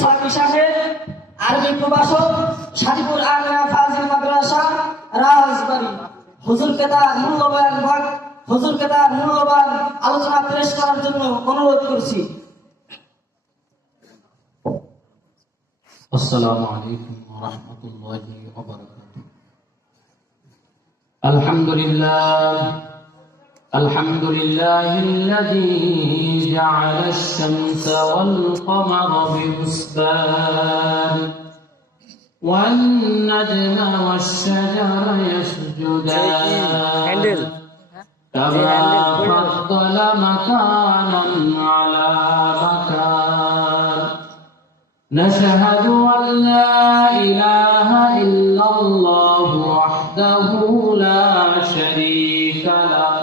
সালামি সাহেব, আরবি প্রভাষক, সাদিপুর আমিনা ফাজিল মাদ্রাসা, রাজবাড়ী। হুজুরকে তার মূল্যবান আলোচনা পেশ করার জন্য অনুরোধ করছি। আসসালামু আলাইকুম ওয়া রাহমাতুল্লাহি ওয়া বারাকাতুহু। আলহামদুলিল্লাহিল্লাযী জা'আলা আশ-শামসা ওয়াল কমারা বিহুসবান ওয়ান নাজমা ওয়াশ-শাজারা ইয়াসজুদান কামা ফাদ্দালা মাকানান আলা মাকান। نشهد أن لا إله إلا الله وحده لا شريك له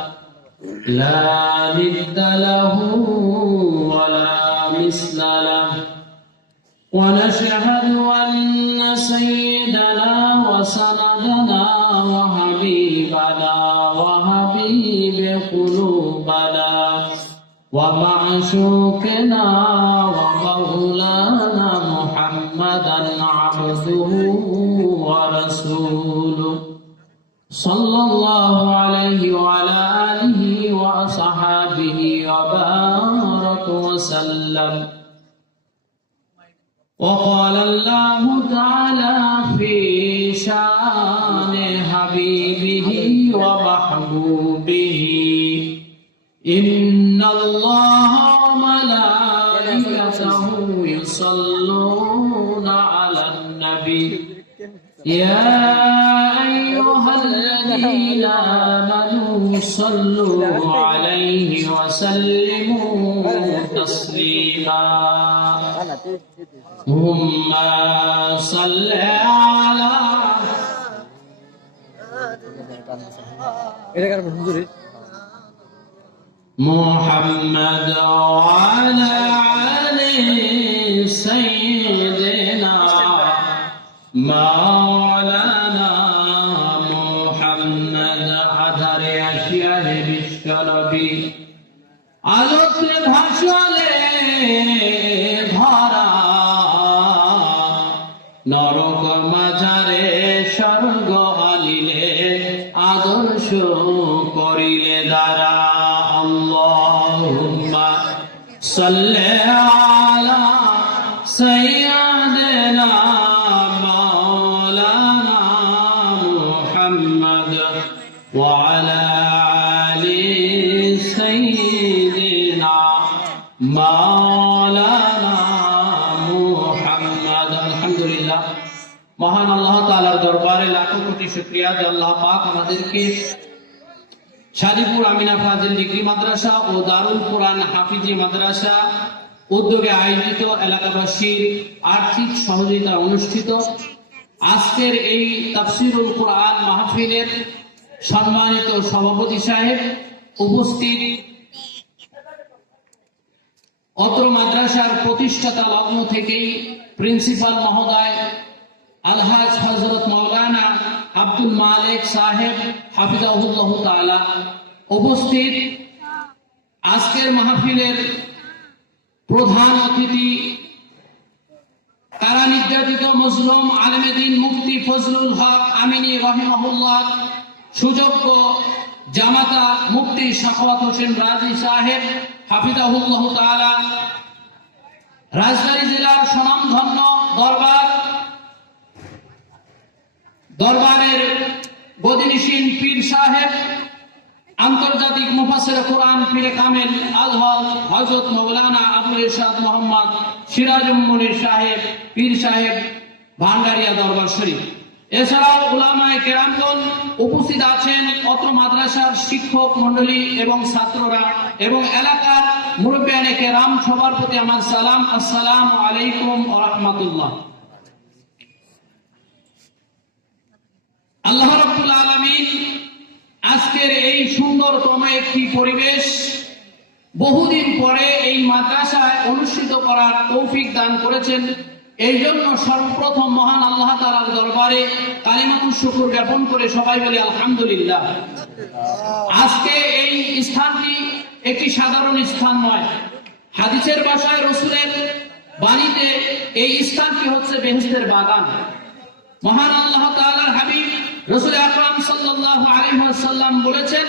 لا ند له ولا مثل له ونشهد أن سيدنا وسندنا وحبيبنا وحبيب قلوبنا ومعشوقنا ومولانا محمدا عبده ورسوله صلى الله عليه وعلى آله وصحبه وبارك وسلم. وقال الله تعالى في شان حبيبه ومحبوبه إن الله وملائكته يصلون على النبي يا أيها الذين آمنوا صلوا عليه وسلموا تسليما. اللهم صل على محمد وعلى آله سيدنا مولانا محمد আধার এশিয়ার বিশ্বনবী আলোতে ভাসলে ভরা নরক মাঝারে স্বর্গ আলিলে আদর্শ করিলে দ্বারা। আল্লাহুম্মা সাল্লি আলা সাইয়্যিদিনা মাওলানা মুহাম্মদ ওয়া আলা আলি সাইয়্যিদিনা মাওলানা মুহাম্মদ। আলহামদুলিল্লাহ, মহান আল্লাহ তাআলার দরবারে লাখো কোটি শুকরিয়া যে আল্লাহ পাক আমাদেরকে সাদিপুর আমিনা ফাজিল ডিগ্রি মাদ্রাসা ও দারুল কোরআন হাফিজি মাদ্রাসা উদ্যোগে আয়োজিত এলাকাবাসীর আর্থিক সহযোগিতা অনুষ্ঠিত আজকের এই তাফসিরুল কোরআন মাহফিলের সম্মানিত সভাপতি সাহেব, উপস্থিত অত্র মাদ্রাসার প্রতিষ্ঠাতা লগ্ন থেকেই প্রিন্সিপাল মহোদয় আলহাজ হযরত মাওলানা আব্দুল মালিক সাহেব হাফিজাহুল্লাহ তাআলা, উপস্থিত আজকের মাহফিলের প্রধান অতিথি কারা নির্যাতিত মজলুম আলেমে দ্বীন মুফতি ফজলুল হক আমিনী রাহিমাহুল্লাহ, সুযোগ্য জামাতা মুফতি সাখাওয়াত হোসেন রাজি সাহেব হাফিজাহুল্লাহ তাআলা, রাজশাহী জেলার স্বনামধন্য দরবারের গদিনিশীন পীর সাহেব, আন্তর্জাতিক মুফাসসির কোরআন পীরে কামেল আজহর হযরত মাওলানা আবুল ইরশাদ মোহাম্মদ সিরাজুল মুনির সাহেব পীর সাহেব ভান্ডারিয়া দরবার শরীফ, এছাড়াও উলামায়ে কেরামগণ উপস্থিত আছেন, অত্র মাদ্রাসার শিক্ষক মণ্ডলী এবং ছাত্ররা এবং এলাকার মুরব্বিয়ানে কেরাম, সবার প্রতি আমার সালাম। আসসালামু আলাইকুম ওয়া রাহমাতুল্লাহ। আল্লাহ রাব্বুল আলামিন আজকের এই সুন্দরতম একটি পরিবেশ বহুদিন পরে এই মাদ্রাসায় অনুষ্ঠিত করার তৌফিক দান করেছেন। এই জন্য সর্বপ্রথম মহান আল্লাহ তাআলার দরবারে কালিমাতুশ শুকর জ্ঞাপন করে সবাই বলি আলহামদুলিল্লাহ। আজকে এই স্থানটি একটি সাধারণ স্থান নয়, হাদিসের ভাষায় রাসূলের বাণীতে এই স্থানটি হচ্ছে বেহেশতের বাগান। মহান আল্লাহ তাআলার হাবিব রাসূল আকরাম সাল্লাল্লাহু আলাইহি ওয়াসাল্লাম বলেছেন,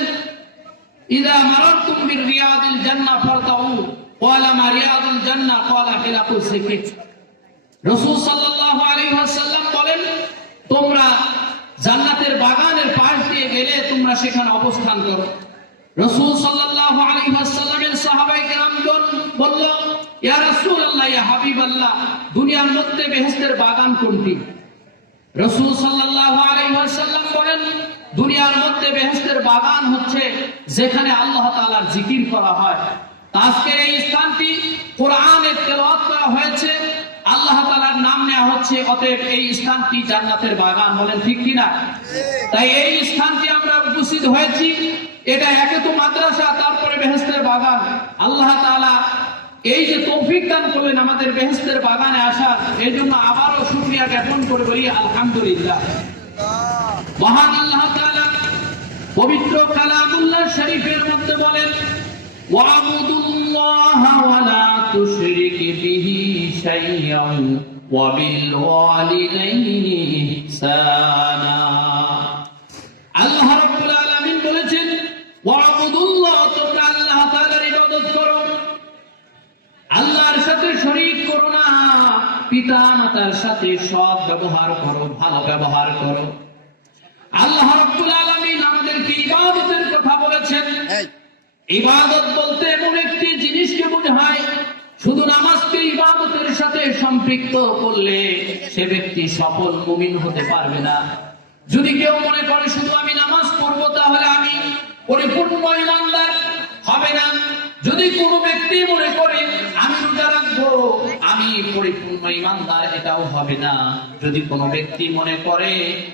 ইযা মারারতুম বিরিয়াদিল জান্নাহ ফারতাউ, ক্বালা মা রিয়াদুল জান্নাহ, ক্বালা হিলাকুল সিকিত। রাসূল সাল্লাল্লাহু আলাইহি ওয়াসাল্লাম বলেন, তোমরা জান্নাতের বাগানের পাশ দিয়ে গেলে তোমরা সেখানে অবস্থান করো। রাসূল সাল্লাল্লাহু আলাইহি ওয়াসাল্লামের সাহাবায়ে কেরামগণ বলল, ইয়া রাসূলুল্লাহ, ইয়া হাবিবাল্লাহ, দুনিয়ার মধ্যে বেহেশতের বাগান কোনটি? রাসূল সাল্লাল্লাহু আলাইহি ওয়াসাল্লাম বলেন, দুনিয়ার মধ্যে বেহেশতের বাগান হচ্ছে যেখানে আল্লাহ তাআলার জিকির করা হয়। আজকের এই স্থানটি কোরআনে তেলাওয়াত করা হয়েছে, আল্লাহ তাআলার নাম নেওয়া হচ্ছে, অতএব এই স্থানটি জান্নাতের বাগান। বলেন ঠিক কিনা? তাই এই স্থানটি আমরা উপস্থিত হয়েছি, এটা একে তো মাদ্রাসা, তারপরে বেহেশতের বাগান। আল্লাহ তাআলা এই যে তৌফিক দান করলেন আমাদের বেহেশতের বাগানে আসার, এই জন্য আবারও শুকরিয়া জ্ঞাপন করে বলি আলহামদুলিল্লাহ। মহান আল্লাহ তাআলা পবিত্র কালামুল্লাহ শরীফের মধ্যে বলেন, ওয়াবুদুল্লাহা ওয়া লা তুশরিকু বিহি শাইয়্যান ওয়া বিল ওয়ালিদাইনি ইহসানা। আল্লাহ রাব্বুল আলামিন বলেছেন, ওয়াবুদুল্লাহ, তোমরা আল্লাহ তাআলার ইবাদত করো, আল্লাহর সাথে শরীক করো না, পিতা মাতার সাথে সৎ ব্যবহার করো, ভালো ব্যবহার করো। আল্লাহ রাব্বুল আলামিন আমাদেরকে ইবাদতের কথা বলেছেন। ইবাদত বলতে এমন একটি জিনিসকে বোঝায়, শুধু নামাজকে ইবাদতের সাথে সম্পৃক্ত করলে সে ব্যক্তি সফল মুমিন হতে পারবে না। যদি কেউ মনে করে শুধু আমি নামাজ পড়বো তাহলে আমি পরিপূর্ণ ঈমানদার, হবে না। যদি কোনো ব্যক্তি মনে করে আমি রোজা রাখবো আমি পরিপূর্ণ ঈমানদার, এটাও হবে না। যদি কোনো ব্যক্তি মনে করে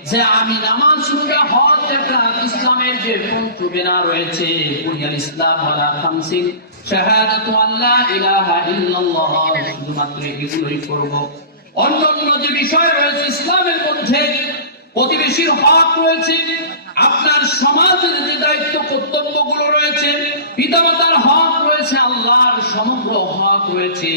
যে আমি নামাজ, রোজা, হজ, যাকাত, ইসলামের যে পঞ্চবিনা রয়েছে, বুনিয়াল ইসলাম আলা খামসিন, শাহাদাতু আল্লা ইলাহা ইল্লাল্লাহ, শুধুমাত্র এগুলোই করব, অন্যান্য যে বিষয় রয়েছে ইসলামের মধ্যে, প্রতিবেশীর হক রয়েছে, আপনার সমাজের যে দায়িত্ব কর্তব্যগুলো রয়েছে, পিতামাতার হক রয়েছে, আল্লাহর সমগ্র হক রয়েছে,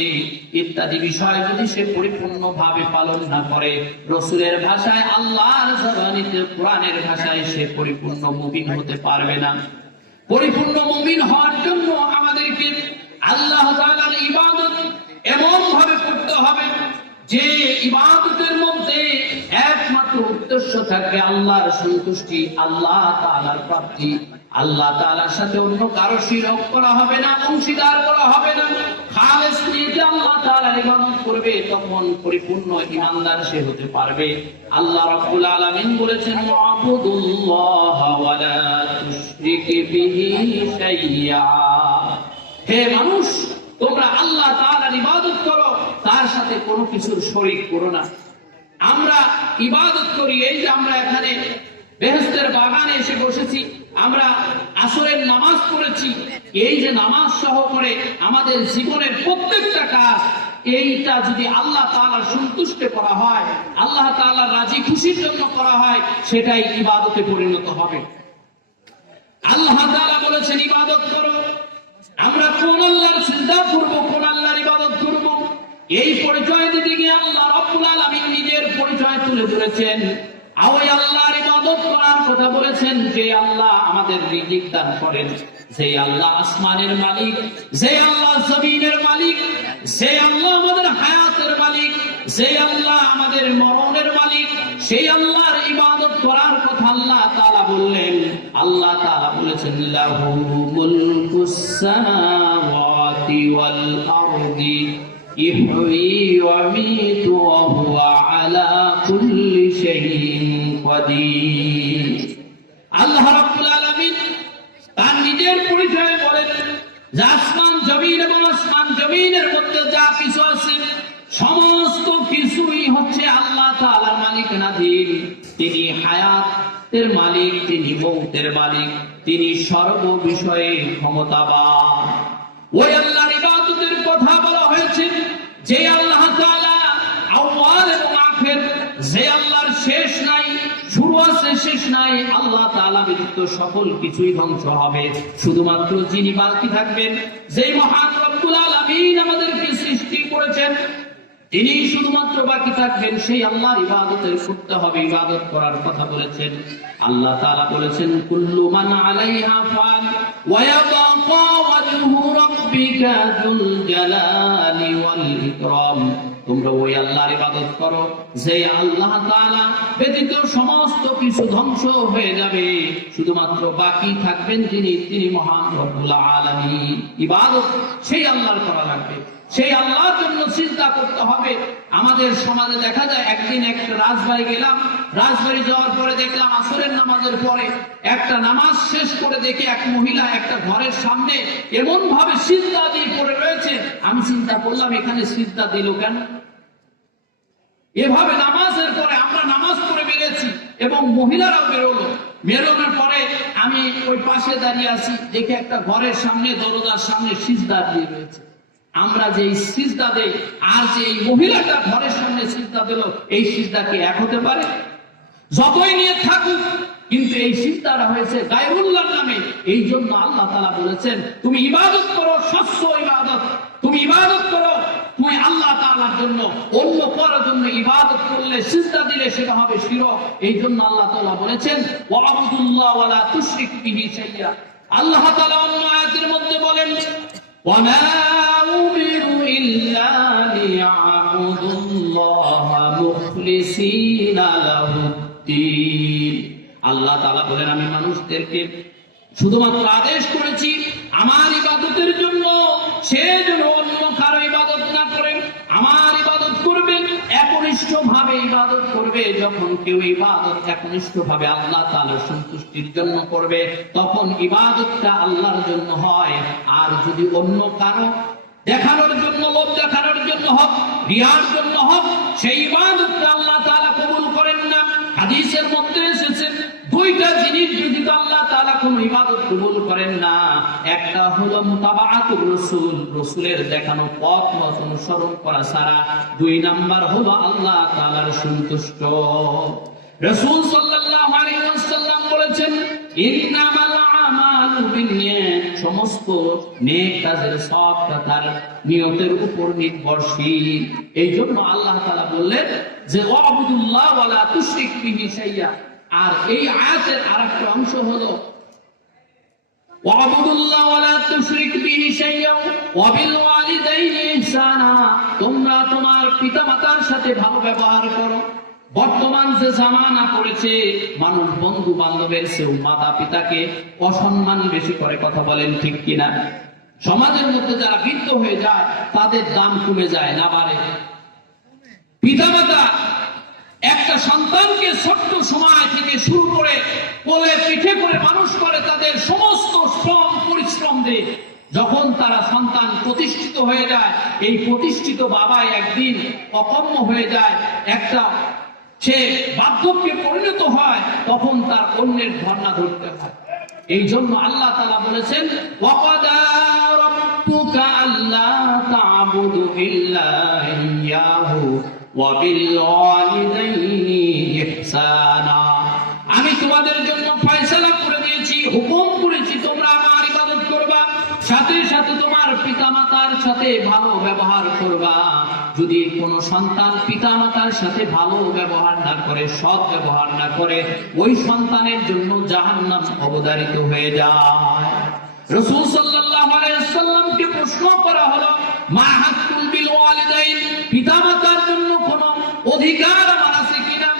ইত্যাদি বিষয় যদি সে পরিপূর্ণভাবে পালন না করে, রাসূলের ভাষায়, আল্লাহর জবানিতে, কোরআনের ভাষায় সে পরিপূর্ণ মুমিন হতে পারবে না। পরিপূর্ণ মুমিন হওয়ার জন্য আমাদেরকে আল্লাহ তাআলার ইবাদত এমন ভাবে করতে হবে যে ইবাদতের মধ্যে একমাত্র উদ্দেশ্য থাকবে আল্লাহর সন্তুষ্টি, আল্লাহ তাআলার প্রাপ্তি। আল্লাহ তাআলার সাথে অন্য কারো শিরক করা হবে না, অংশীদার করা হবে না। খালেস নিয়ে আল্লাহ তাআলার ইবাদত করবে, তখন পরিপূর্ণ ঈমানদার সে হতে পারবে। আল্লাহ রাব্বুল আলামিন বলেছেন, ওয়াবুদুল্লাহা ওয়া লা তুশরিকু বিহি শাইয়্যা। হে মানুষ, তোমরা আল্লাহ তাআলার ইবাদত করো, তার সাথে কোনো কিছুর শরীক করো না। আমরা ইবাদত করি, এই যে আমরা এখানে বেহেশতের বাগানে এসে বসেছি, আমরা আসরের নামাজ পড়েছি, এই যে নামাজ সহ করে আমাদের জীবনের প্রত্যেকটা কাজ, এইটা যদি আল্লাহ তাআলার সন্তুষ্টে করা হয়, আল্লাহ তাআলার রাজি খুশির জন্য করা হয়, সেটাই ইবাদতে পরিণত হবে। আল্লাহ তাআলা বলেছেন ইবাদত করো। আমরা কোন আল্লাহর সিজদা করব, কোন আল্লাহর ইবাদত করব, এই পরিচয় দিতে গিয়ে আল্লাহ রাব্বুল আলামিন নিজের পরিচয় তুলে ধরেছেন। ওই আল্লাহর ইবাদত করার কথা বলেছেন, যে আল্লাহ আমাদের রিজিক দান করেন, যে আল্লাহ আসমানের মালিক, যে আল্লাহ জমিনের মালিক, যে আল্লাহ আমাদের হায়াতের মালিক, যে আল্লাহ আমাদের মরণের মালিক, সেই আল্লাহর ইবাদত করার কথা আল্লাহ তাআলা বললেন। আল্লাহ তাআলা বলেছেন, লাহু মুলকুস সামাওয়াতি ওয়াল আরদি ইহয়ি ওয়া ইউমীতু ওয়া হুয়া আলা কুল্লি শাইইন কাদির। আল্লাহ রাব্বুল আলামিন তার নিজের পরিচয় বলেন যে আসমান জমিন এবং আসমান জমিনের মধ্যে যা কিছু আছে সমস্ত কিছুই হচ্ছে আল্লাহ তাআলার মালিকানাধীন। তিনি হায়াতের মালিক, তিনি মৌতের মালিক, তিনি সর্ব বিষয়ে ক্ষমতাবান। ওই আল্লাহর ইবাদতের কথা বলা হয়েছে, যে আল্লাহ তাআলা আউয়াল এবং আখির, যে আল্লাহর শেষ নাই, শুরু আছে শেষ নাই, আল্লাহ তাআলা ব্যতীত সকল কিছুই ধ্বংস হবে, শুধুমাত্র যিনি বাকি থাকবেন, যে মহান রব্বুল আলামিন আমাদেরকে সৃষ্টি করেছেন, ইনি শুধুমাত্র বাকি থাকবেন, সেই আল্লাহর ইবাদতের করতে হবে, ইবাদত করার কথা বলেছেন। আল্লাহ তাআলা বলেছেন কুল্লু মান আলাইহা ফান ওয়া ইয়াবকা ওয়াজহু রাব্বিকা যুল জালালি ওয়াল ইকরাম। তোমরা ওই আল্লাহর ইবাদত করো যে আল্লাহ তাআলা ব্যতীত সমস্ত কিছু ধ্বংস হয়ে যাবে, শুধুমাত্র বাকি থাকবেন তিনি মহান রব্বুল আলামিন। ইবাদত সেই আল্লাহর করা লাগবে, সেই আল্লাহর জন্য চিন্তা করতে হবে। আমাদের সমাজে দেখা যায়, একদিন একটা রাজবাড়ি গেলাম, রাজবাড়ি যাওয়ার পরে দেখলাম আসরের নামাজের পরে একটা নামাজ শেষ করে দেখি এক মহিলা একটা ঘরের সামনে এমন ভাবে সিজদা দিয়ে পড়ে রয়েছে। আমি চিন্তা করলাম এখানে সিজদা দিল কেন? এভাবে নামাজের পরে আমরা নামাজ পড়ে বেরিয়েছি এবং মহিলারাও বেরোনোর পরে আমি ওই পাশে দাঁড়িয়ে আছি, দেখে একটা ঘরের সামনে দরজার সামনে সিজদা দিয়ে রয়েছে। আমরা যে সিজদা দেই আর যে এই মহিলাটা ঘরের সামনে সিজদা দিল, এই সিজদা কি এক হতে পারে? যতই নিয়ে থাকুক, কিন্তু এই সিজদাটা হয়েছে গায়রুল্লাহর নামে। এই জন্য আল্লাহ তাআলা বলেছেন তুমি ইবাদত করো, স্বচ্ছ ইবাদত। তুমি ইবাদত করো, তুমি আল্লাহ তাআলার জন্য। অন্য কারোর জন্য ইবাদত করলে, সিজদা দিলে সেটা হবে শিরক। এই জন্য আল্লাহ তাআলা বলেছেন ওয়াবুদুল্লাহ ওয়ালা তুশরিক বিহি শাইয়্যা। আল্লাহ তাআলা অন্য আয়াতের মধ্যে বলেন وما أمروا إلا ليعبدوا الله مخلصين له الدين। আল্লাহ তাআলা বলেন আমি মানুষদেরকে শুধুমাত্র আদেশ করেছি আমার ইবাদতের জন্য, সে যেন অন্য কারো ইবাদত না করে আমার ইবাদত করবেন, একনিষ্ঠ ভাবে ইবাদত করবে। যখন কেউ ইবাদত একনিষ্ঠ ভাবে আল্লাহ তাআলার সন্তুষ্টির জন্য করবে, তখন ইবাদতটা আল্লাহর জন্য হয়। আর যদি অন্য কারো দেখানোর জন্য, লোভ দেখানোর জন্য হোক, রিয়ার জন্য হোক, সেই ইবাদতটা আল্লাহ তাআলা কবুল করেন না। হাদিসের মধ্যে এসেছে দুইটা জিনিস যদি আল্লাহ তাআলা কোনো ইবাদত কবুল করেন না, একটা হলো মুতাবাআতুর রাসূল, রাসূলের দেখানো পথ অনুসরণ করা ছাড়া। দুই নাম্বার হলো আল্লাহ তাআলার সন্তুষ্ট। রাসূল সাল্লাল্লাহু আলাইহি ওয়াসাল্লাম বলেছেন ইন্নামাল আমালু বিন্নিয়াত, সমস্ত নেক কাজের সবটা তার নিয়তের উপর নির্ভরশীল। এই জন্য আল্লাহ তাআলা বললেন যে ওয়াবুদুল্লাহ ওয়ালা তুশরিক বিহি শাইয়্যা। আর এই আয়াতের আরেকটা অংশ হলো ওয়াবুদুল্লাহ ওয়ালা তুশরিক বিহি শাইয়্যা ওয়া বিল ওয়ালিদাইনি ইহসানা। তোমরা তোমার পিতামাতার সাথে ভালো ব্যবহার করো। বর্তমান যে জামানা পড়েছে, মানুষ বন্ধু বান্ধবের চেয়েও মাতা পিতাকে অসম্মান বেশি করে, কথা বলেন ঠিক কিনা? সমাজের মধ্যে যারা বৃদ্ধ হয়ে যায় তাদের দাম কমে যায় না বাড়ে। পিতামাতা একটা সন্তানকে ছোট্ট সময় থেকে শুরু করে কোলে পিঠে করে মানুষ করে, তাদের সমস্ত শ্রম পরিশ্রম দিয়ে যখন তারা সন্তান প্রতিষ্ঠিত হয়ে যায়, এই প্রতিষ্ঠিত বাবা একদিন অকম্য হয়ে যায়, একটা সে বার্ধক্যে পরিণত হয়, তখন তার অন্যের ধর্ণা ধরতে হয়। এই জন্য আল্লাহ তাআলা বলেছেন ওয়াকাদা রাব্বুকা আল্লা তা'বুদু ইল্লা ইয়্যাহু ওয়া বিল ওয়ালিদাইনি ইহসানা। আমি তোমাদের জন্য ফয়সালা করে দিয়েছি, হুকুম করেছি তোমরা আমার ইবাদত করবা, সাথে সাথে তোমার পিতামাতার সাথে ভালো ব্যবহার করবা। যদি কোনো সন্তান পিতামাতার সাথে ভালো ব্যবহার না করে, সৎ ব্যবহার না করে, ওই সন্তানের জন্য জাহান্নাম অবধারিত হয়ে যায়। রাসূল সাল্লাল্লাহু আলাইহি ওয়াসাল্লামকে প্রশ্ন করা হলো মা হাক্কুল বিল ওয়ালিদাইন, পিতামাতার জন্য কোনো অধিকার আমার আছে কিনা?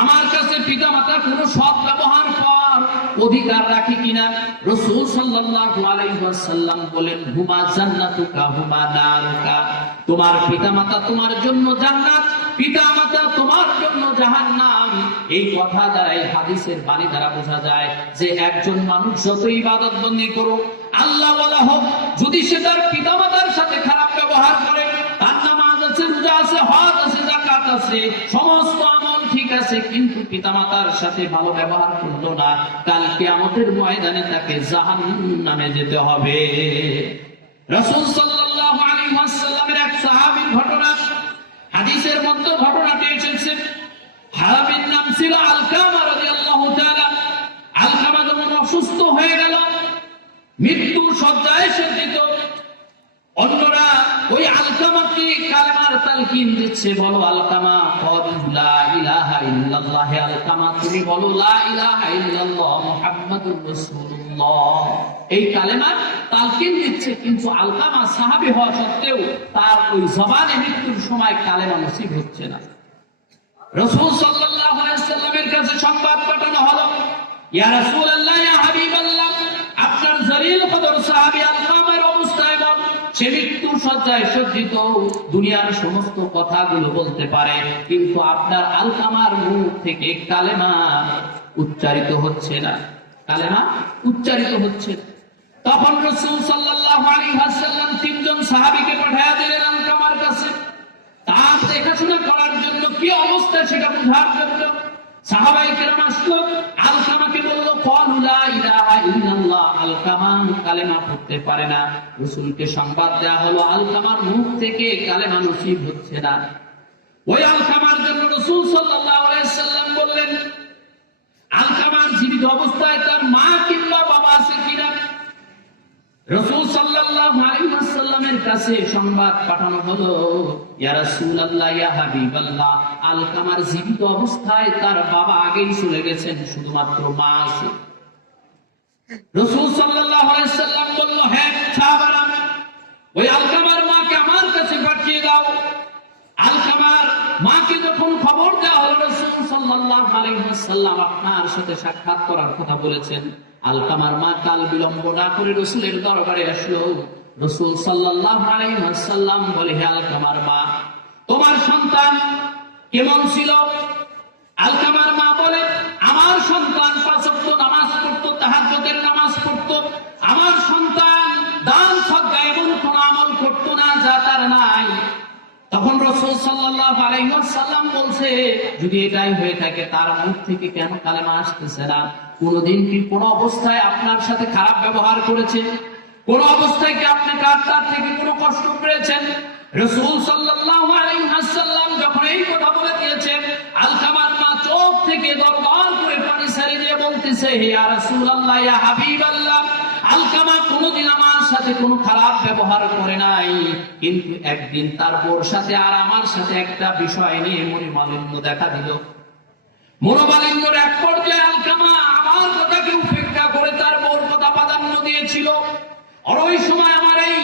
আমার কাছে পিতামাতার কোনো সৎ ব্যবহার করার অধিকার রাখি কিনা? রাসূল সাল্লাল্লাহু আলাইহি ওয়াসাল্লাম বলেন হুমা জান্নাতুকা হুমা নারুকা। তোমার পিতামাতা তোমার জন্য জান্নাত, পিতামাতা তোমার জন্য জাহান্নাম। এই কথা দ্বারা, এই হাদিসের বাণী দ্বারা বোঝা যায় যে একজন মানুষ যত ইবাদত বন্দি করুক, আল্লাহ বলা হোক, যদি সে তার পিতামাতার সাথে খারাপ ব্যবহার করে, তার নামাজ আছে, রোজা আছে, হজ আছে, যাকাত আছে, সমস্ত আমল ঠিক আছে, কিন্তু পিতামাতার সাথে ভালো ব্যবহার করলো না, কাল কিয়ামতের ময়দানে তাকে জাহান্নামে যেতে হবে। রাসূল সাল্লাল্লাহু আলাইহি ওয়াসাল্লামের এক সাহাবীর ঘটনা হাদিসের মধ্যে ঘটনাটি এসেছে। সাহাবীর নাম ছিল আলকামা রাদিয়াল্লাহু তাআলা। আলকামা যখন অসুস্থ হয়ে গেল, মৃত্যুর শয্যায় শয্যিত, অন্যরা ওই আলকামাকে কালেমার তালকিন দিচ্ছে, বলো আলকামা, ক্বালু লা ইলাহা ইল্লাল্লাহ। আলকামা তুমি বলো লা ইলাহা ইল্লাল্লাহ মুহাম্মাদুর রাসূলুল্লাহ। এই কালেমা তালকিন দিচ্ছে, কিন্তু আলকামা সাহাবী হওয়া সত্ত্বেও তার ওই জবানে মৃত্যুর সময় কালেমা নসিব হচ্ছে না। রাসূল সাল্লাল্লাহু আলাইহি ওয়াসাল্লামের কাছে সংবাদ পাঠানো হলো, ইয়া রাসূলুল্লাহ, ইয়া হাবিবাল্লাহ, আপনার জলিল কদর সাহাবী আলকামার অবস্থা এমন, সে মৃত্যু শয্যায় সজ্জিত, দুনিয়ার সমস্ত কথাগুলো বলতে পারে, কিন্তু আপনার আলকামার মুখ থেকে কালেমা উচ্চারিত হচ্ছে না, কালেমা উচ্চারিত হচ্ছে না। তখন রাসূল সাল্লাল্লাহু আলাইহি ওয়াসাল্লাম তিনজন সাহাবীকে পাঠিয়ে দিলেন আলকামার কাছে, তার দেখাশোনা করার জন্য, কি অবস্থা সেটা বোঝার জন্য। সাহাবায়ে কেরাম আসলো, আলকামাকে বলল, ক্বালু লা ইলাহা ইল্লাল্লাহ। আলকামা কালেমা পড়তে পারে না। রাসূলকে সংবাদ দেয়া হলো, আলকামার মুখ থেকে কালেমা নসিব হচ্ছে না। ওই আলকামার জন্য রাসূল সাল্লাল্লাহু আলাইহি ওয়াসাল্লাম বললেন, আলকামার জীবিত অবস্থায় তার মা কিংবা বাবা আছে কিনা। রাসূল সাল্লাল্লাহু আলাইহি ওয়াসাল্লামের কাছে সংবাদ পাঠানো হলো, ইয়া রাসূলুল্লাহ, ইয়া হাবিবাল্লাহ, আলকামার জীবিত অবস্থায় তার বাবা আগেই চলে গেছেন, শুধুমাত্র মা আছে। রাসূল সাল্লাল্লাহু আলাইহি ওয়াসাল্লাম বলল, হ্যাঁ সাহাবারা, ওই আলকামার মাকে আমার কাছে পাঠিয়ে দাও। আলকামার মাকে যখন খবর দেওয়া হলো, রাসূল সাল্লাল্লাহু আলাইহি ওয়াসাল্লাম আপনার সাথে সাক্ষাৎ করার কথা বলেছেন, আলকামার মা কাল বিলম্ব না করে রাসূলের দরবারে আসলো। রাসূল সাল্লাল্লাহু আলাইহি ওয়াসাল্লাম বলে, হে আলকামার মা, তোমার সন্তান কেমন ছিল? আলকামার মা বলে, আমার সন্তান ৫ ওয়াক্ত নামাজ পড়তো, তাহাজ্জুদের নামাজ পড়তো। আমার সন্তান দান সদকা এমন কোন আমল করতো না যা তার নাই। তখন রাসূল সাল্লাল্লাহু আলাইহি ওয়াসাল্লাম বলছে, যদি এটাই হয়ে থাকে, তার মুখ থেকে কেন কালেমা আসতেছে না? কোনদিন কি কোন অবস্থায় আপনার সাথে খারাপ ব্যবহার করেছে? কোন অবস্থায় কি আপনি তার থেকে কোনো কষ্ট পেয়েছেন? রাসূল সাল্লাল্লাহু আলাইহি ওয়াসাল্লাম যখন এই কথা বলে দিয়েছেন, আলকামার মা চোখ থেকে দরবার করে পানি ছেড়ে দিয়ে বলতেছে, হে ইয়া রাসূলুল্লাহ, ইয়া হাবিবাল্লাহ, আলকামা কোনদিন আমার সাথে কোনো খারাপ ব্যবহার করে নাই, কিন্তু একদিন তার বোর সাথে আর আমার সাথে একটা বিষয় নিয়ে মনোমালিন্য দেখা দিল। মনোমালিন্যের এক পর্যায়ে আলকামা আমার কথাকে উপেক্ষা করে তার বোর কথা প্রাধান্য দিয়েছিল। আর ওই সময় আমার এই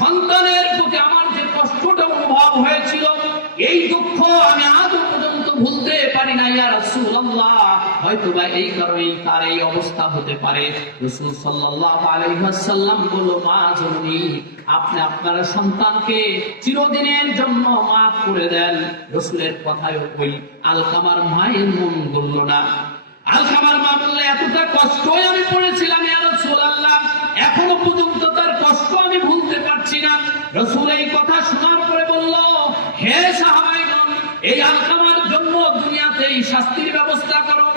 সন্তানের প্রতি আমার যে কষ্টটা অনুভব হয়েছিল, এই দুঃখ আমি আজ পর্যন্ত ভুলতে পারি না, ইয়া রাসূলুল্লাহ। হয়তোবা এই কারণেই তার এই অবস্থা হতে পারে। রাসূল সাল্লাল্লাহু আলাইহি ওয়াসাল্লাম বলল, মা জননী, আপনি আপনার সন্তানকে চিরদিনের জন্য মাফ করে দেন। রাসূলের কথায় ওই আলকামার মায়ের মন গলল না। আলকামার মা বললে, এতটা কষ্টই আমি পড়েছিলাম ইয়া রাসূলুল্লাহ, এখনো পর্যন্ত তার কষ্ট আমি ভুলতে পারছি না। রাসূল এই কথা শোনার পরে বলল, হে সাহাবাইগণ, এই আলকামার জন্য দুনিয়াতেই শাস্তির ব্যবস্থা করো।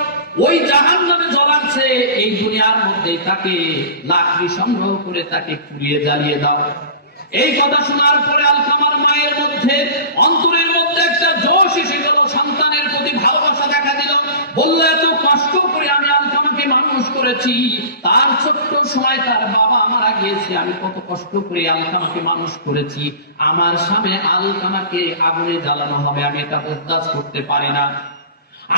ওই জাহান্নামে জ্বলার চেয়ে এই দুনিয়ার মধ্যেই তাকে লাকড়ি সংগ্রহ করে তাকে পুড়িয়ে জ্বালিয়ে দাও। এই কথা শোনার পরে আলকামার মায়ের মধ্যে, অন্তরের মধ্যে একটা জোশ এসে গেল, সন্তানের প্রতি ভালোবাসা দেখা দিল। বলল, এত কষ্ট করে আমি আলকামাকে মানুষ করেছি, তার ছোট্ট সময় তার বাবা মারা গিয়েছে, আমি কত কষ্ট করে আলকামাকে মানুষ করেছি, আমার সামনে আলকামাকে আগুনে জ্বালানো হবে, আমি এটা বরদাস্ত করতে পারি না।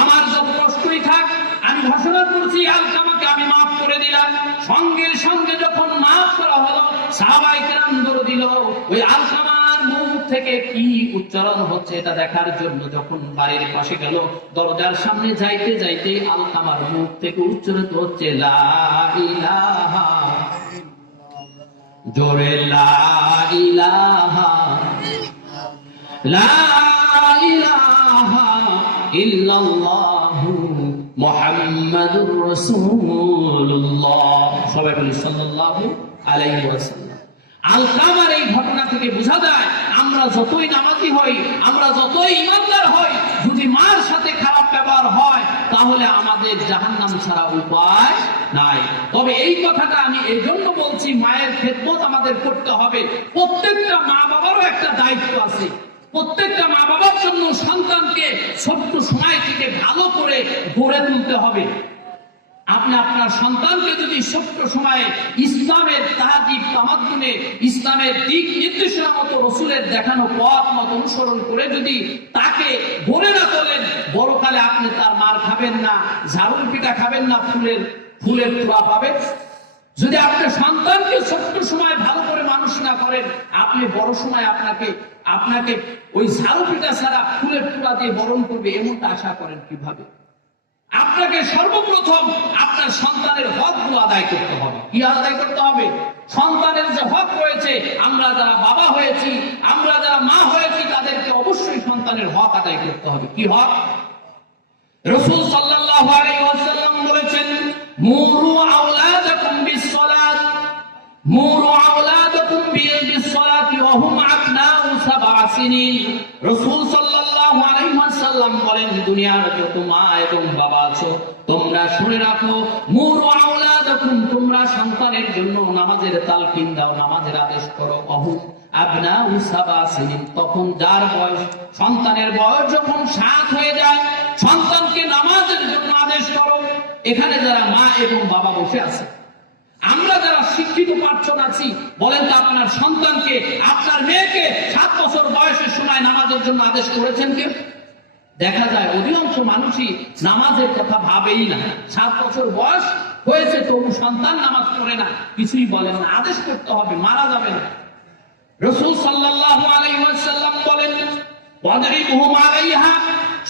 আমার যত কষ্টই থাক, আমি ঘোষণা করছি আলকামাকে আমি মাফ করে দিলাম। সঙ্গে সঙ্গে যখন মাফ করা হলো, সাহাবায়ে কেরাম দৌড় দিল ওই আলকামার মুখ থেকে কি উচ্চারণ হচ্ছে এটা দেখার জন্য। যখন বাড়ির পাশে গেল, দরজার সামনে যাইতে যাইতে আলকামার মুখ থেকে উচ্চারিত হচ্ছে লা ইলাহা, জোরে লা ইলাহা, লা ইলাহা ইল্লাল্লাহু মুহাম্মাদুর রাসূলুল্লাহ। সবাই বলি সাল্লাল্লাহু আলাইহি ওয়াসাল্লাম। আলকামার এই ঘটনা থেকে বোঝা যায়, আমরা যতই নামাজি হই, আমরা যতই ইমানদার হই, যদি মার সাথে খারাপ ব্যবহার হয়, তাহলে আমাদের জাহান্নাম ছাড়া উপায় নাই। তবে এই কথাটা আমি এই জন্য বলছি, মায়ের খেদমত আমাদের করতে হবে। প্রত্যেকটা মা বাবারও একটা দায়িত্ব আছে। প্রত্যেকটা মা বাবার জন্য সন্তানকে ছোট্ট সময় থেকে ভালো করে গড়ে তুলতে হবে। আপনি আপনার সন্তানকে যদি ছোট্ট সময়ে ইসলামের তাহাজিব তামাদ্দুনে ইসলামের দিক নির্দেশনা মতো রসুলের দেখানো পথ মতো অনুসরণ করে যদি তাকে গড়ে না তোলেন, বড়কালে আপনি তার মার খাবেন না, ঝাড়ুর পিঠা খাবেন না, ফুলের তোড়া পাবেন। যদি আপনি সন্তানকে ছোট্ট সময় ভালো করে মানুষ না করেন, আপনি বড় সময় আপনাকে ওই ঝাড়ু পিঠা ছাড়া ফুলের তোড়া দিয়ে বরণ করবে, এমনটা আশা করেন কিভাবে? আপনাকে সর্বপ্রথম আপনার সন্তানের হকগুলো আদায় করতে হবে। কি আদায় করতে হবে? সন্তানের যে হক রয়েছে, আমরা যারা বাবা হয়েছি, আমরা যারা মা হয়েছি, তাদেরকে অবশ্যই সন্তানের হক আদায় করতে হবে। কি হক? রাসূল সাল্লাল্লাহু আলাইহি ওয়াসাল্লাম বলেছেন, মুরু আওলাদাকুম বিস-সালাত, মুরু আওলাদাকুম বিস-সালাতি ওয়া হুম আবনাউ 7 সিনিন। রাসূল সাল্লাল্লাহু আলাইহি ওয়াসাল্লাম বলেন, দুনিয়ার যত মা এবং বাবা আছো, তোমরা শুনে রাখো, মুরু আওলাদাকুম, তোমরা সন্তানের জন্য নামাজের তালকিন দাও, নামাজের আদেশ করো। ওয়া হুম আবনাউ 7 সিনিন, তখন যার বয়স, সন্তানের বয়স যখন 7 হয়ে যায়, সন্তানকে নামাজের জন্য আদেশ করো। এখানে যারা মা এবং বাবা বসে আছে, আমরা যারা শিক্ষিত পার্সন আছি, বলেন তো আপনার সন্তানকে, আপনার মেয়েকে 7 বছর বয়সের সময় নামাজের জন্য আদেশ করেছেন কে? দেখা যায় অধিকাংশ মানুষই নামাজের কথা ভাবেই না। 7 বছর বয়স হয়েছে তবু সন্তান নামাজ পড়ে না, কিছুই বলেন না। আদেশ করতে হবে, মারা যাবে না। রাসূল সাল্লাল্লাহু আলাইহি ওয়াসাল্লাম বলেন, ওয়াদরিবহুম আলাইহা,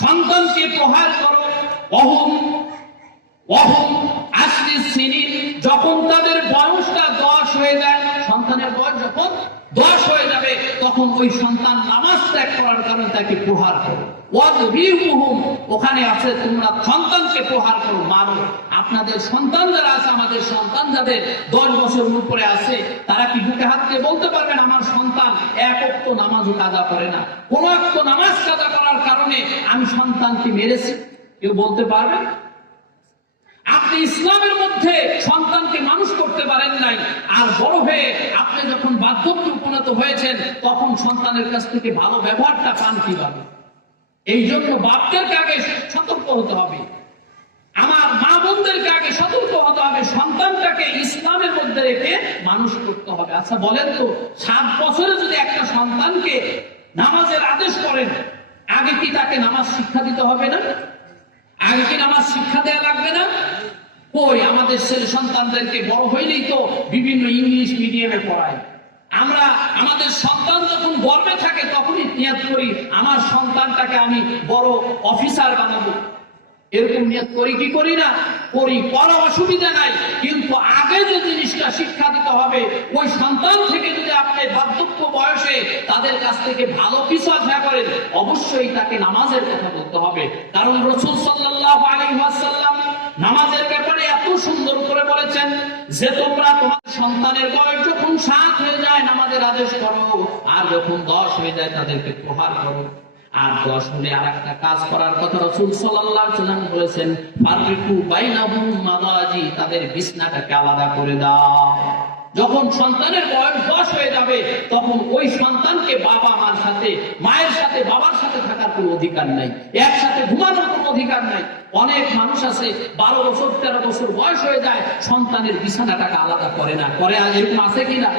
সন্তানকে প্রহার করো। ওয়াহুম 10 সিনিন, যখন তাদের বয়সটা 10 হয়ে যায়, সন্তানের বয়স যখন 10 হয়ে যাবে, তখন ওই সন্তান নামাজ ত্যাগ করার কারণে তাকে প্রহার করো। ওয়াদরিবহুম, ওখানে আছে তোমরা সন্তানকে প্রহার করো, মারো। আপনাদের সন্তান যারা আছে, আমাদের সন্তান যাদের 10 বছরের উপরে আছে, তারা কি বুকে হাত দিয়ে বলতে পারবেন আমার সন্তান এক ওয়াক্ত নামাজও কাজা করে না, কোন ওয়াক্ত নামাজ কাজা করার কারণে আমি সন্তানকে মেরেছি? কেউ বলতে পারবেন? আপনি ইসলামের মধ্যে সন্তানকে মানুষ করতে পারেন নাই, আর বড় হয়ে আপনি যখন বার্ধক্যে উপনীত হয়েছেন, তখন সন্তানের কাছ থেকে ভালো ব্যবহারটা পান কিভাবে? এই জন্য বাপদেরকে আগে সতর্ক হতে হবে, আমার মা বোনদেরকে আগে সতর্ক হতে হবে, সন্তানটাকে ইসলামের মধ্যে রেখে মানুষ করতে হবে। আচ্ছা বলেন তো, 7 বছরে যদি একটা সন্তানকে নামাজের আদেশ করেন, আগে কি তাকে নামাজ শিক্ষা দিতে হবে না? আগে কি নামাজ শিক্ষা দেওয়া লাগবে না? কই, আমাদের ছেলে সন্তানদেরকে বড় হইলেই তো বিভিন্ন ইংলিশ মিডিয়ামে পড়ায়। আমরা আমাদের সন্তান যখন গর্বে থাকে, তখনই নিয়ত করি আমার সন্তানটাকে আমি বড় অফিসার বানাবো। এরকম নিয়ত করি কি করি না? করি, কোনো অসুবিধা নাই। কিন্তু আগে যে জিনিসটা শিক্ষা দিতে হবে, ওই সন্তান থেকে যদি আপনি বার্ধক্য বয়সে তাদের কাছ থেকে ভালো কিছু আশা করেন, অবশ্যই তাকে নামাজের কথা বলতে হবে। কারণ রাসূল সাল্লাল্লাহু আলাইহি ওয়াসাল্লাম নামাজের ব্যাপারে এত সুন্দর করে বলেছেন যে তোমরা তোমাদের সন্তানের বয়স যখন 7 হয়ে যায় নামাজের আদেশ করো, আর যখন 10 হয়ে যায় তাদেরকে প্রহার করো। আর 10 হলে আর একটা কাজ করার কথা রাসূল সাল্লাল্লাহু আলাইহি ওয়াসাল্লাম বলেছেন, ফাররিকু বাইনাহুম মাদাজি, তাদের বিছনাটাকে আলাদা করে দাও। যখন সন্তানের বয়স 10 হয়ে যাবে, তখন ওই সন্তানকে বাবা মার সাথে, মায়ের সাথে, বাবার সাথে থাকার কোনো অধিকার নাই, একসাথে ঘুমানোর কোনো অধিকার নাই। অনেক মানুষ আছে 12 বছর 13 বছর বয়স হয়ে যায়, সন্তানের বিছানাটাকে আলাদা করে না। করে, এরকম আছে কিনা?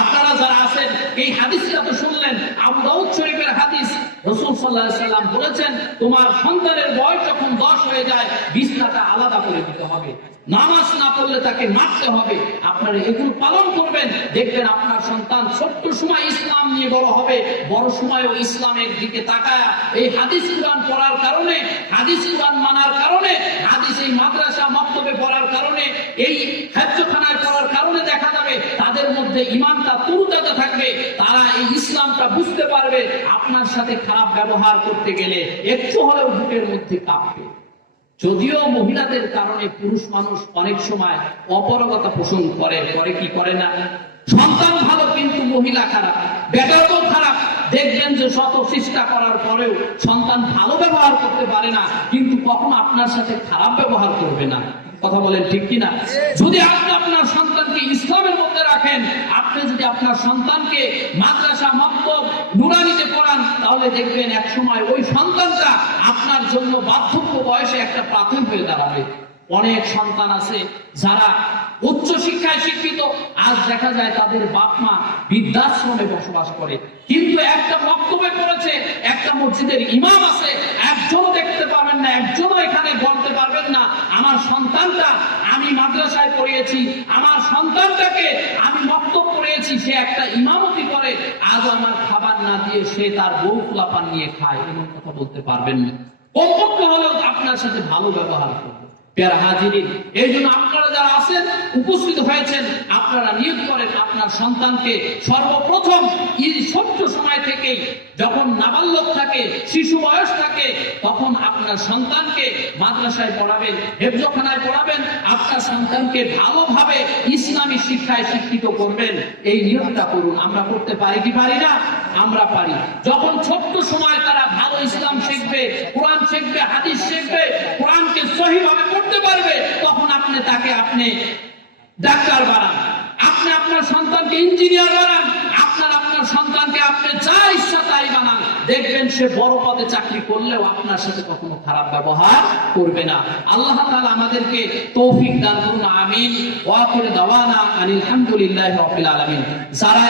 আপনারা যারা আছেন এই হাদিসটা তো শুনলেন, আবু দাউদ শরীফের হাদিস। রাসূল সাল্লাল্লাহু আলাইহি ওয়াসাল্লাম বলেছেন, তোমার সন্তানের বয়স যখন 10 হয়ে যায়, বিছানাটা আলাদা করে দিতে হবে, নামাজ না পড়লে তাকে মারতে হবে। আপনারা এগুলো পালন করবেন, দেখবেন আপনার সন্তান ছোট্ট সময় ইসলাম নিয়ে বড় হবে, বড় সময়ও ইসলামের দিকে তাকায় এই হাদিস কুরআন পড়ার কারণে, হাদিস কুরআন মানার কারণে, হাদিস এই মাদ্রাসা মক্তবে পড়ার কারণে, এই হেফজখানায় পড়ার কারণে দেখা যাবে তাদের মধ্যে ঈমানটা তরুতাজা থাকবে। তারা এই ইসলামটা বুঝতে পারবে। আপনার সাথে খারাপ ব্যবহার করতে গেলে একটু হলেও বুকের মধ্যে কাঁপবে। যদিও মহিলাদের কারণে পুরুষ মানুষ অনেক সময় অপারগতা পোষণ করে কি করে না? সন্তান ভালো কিন্তু মহিলা খারাপ, বেটাও খারাপ। দেখবেন যে শত চেষ্টা করার পরেও সন্তান ভালো ব্যবহার করতে পারে না, কিন্তু কখনো আপনার সাথে খারাপ ব্যবহার করবে না। কথা বলেন ঠিক কিনা? যদি আপনি আপনার সন্তানকে ইসলামের মধ্যে রাখেন, আপনি যদি আপনার সন্তানকে মাদ্রাসা মক্তব নুরানিতে পড়ান, তাহলে দেখবেন এক সময় ওই সন্তানটা আপনার জন্য বার্ধক্য বয়সে একটা প্রাথমিক হয়ে দাঁড়াবে। অনেক সন্তান আছে যারা উচ্চ শিক্ষায় শিক্ষিত, আজ দেখা যায় তাদের বাপ মা বৃদ্ধাশ্রমে বসবাস করে, কিন্তু একটা বক্তব্যে পড়েছে, একটা মসজিদের ইমাম আছে, একজন দেখতে পাবেন না, একজনও এখানে বলতে পারবেন না আমার সন্তানটা আমি মাদ্রাসায় পড়িয়েছি, আমার সন্তানটাকে আমি বক্তব্য পড়িয়েছি, সে একটা ইমামতি করে, আজ আমার খাবার না দিয়ে সে তার বউ পোলাপান নিয়ে খায়, এমন কথা বলতে পারবেন না। কমপক্ষে হলেও আপনার সাথে ভালো ব্যবহার করবে। প্যারা হাজিরিন, এই জন্য আপনারা যারা আছেন, উপস্থিত হয়েছেন, আপনারা নিয়োগ করেন আপনার সন্তানকে সর্বপ্রথম এই ছোট্ট সময় থেকেই, যখন নাবালক থাকে, শিশু বয়স থাকে, তখন আপনার সন্তানকে মাদ্রাসায় পড়াবেন, হেফজখানায় পড়াবেন, আপনার সন্তানকে ভালোভাবে ইসলামী শিক্ষায় শিক্ষিত করবেন। এই নিয়মটা করুন। আমরা করতে পারি কি পারি না? আমরা পারি। যখন ছোট্ট সময় তারা ভালো ইসলাম শিখবে, কোরআন শিখবে, হাদিস শিখবে, কোরআনকে সহিভাবে পড়তে পারবে, তখন আপনি তাকে ডাক্তার বানান, আপনি আপনার সন্তানকে ইঞ্জিনিয়ার বানান, আপনার সন্তানকে আপনি যা ইচ্ছা তাই বানান, দেখবেন সে বড় পদে চাকরি করলেও আপনার সাথে কখনো খারাপ ব্যবহার করবে না। আল্লাহ তাআলা আমাদেরকে তৌফিক দান করুন। আমিন। ওয়া আখিরু দাওয়ানা আনিল হামদুলিল্লাহি রাব্বিল আলামিন। যারা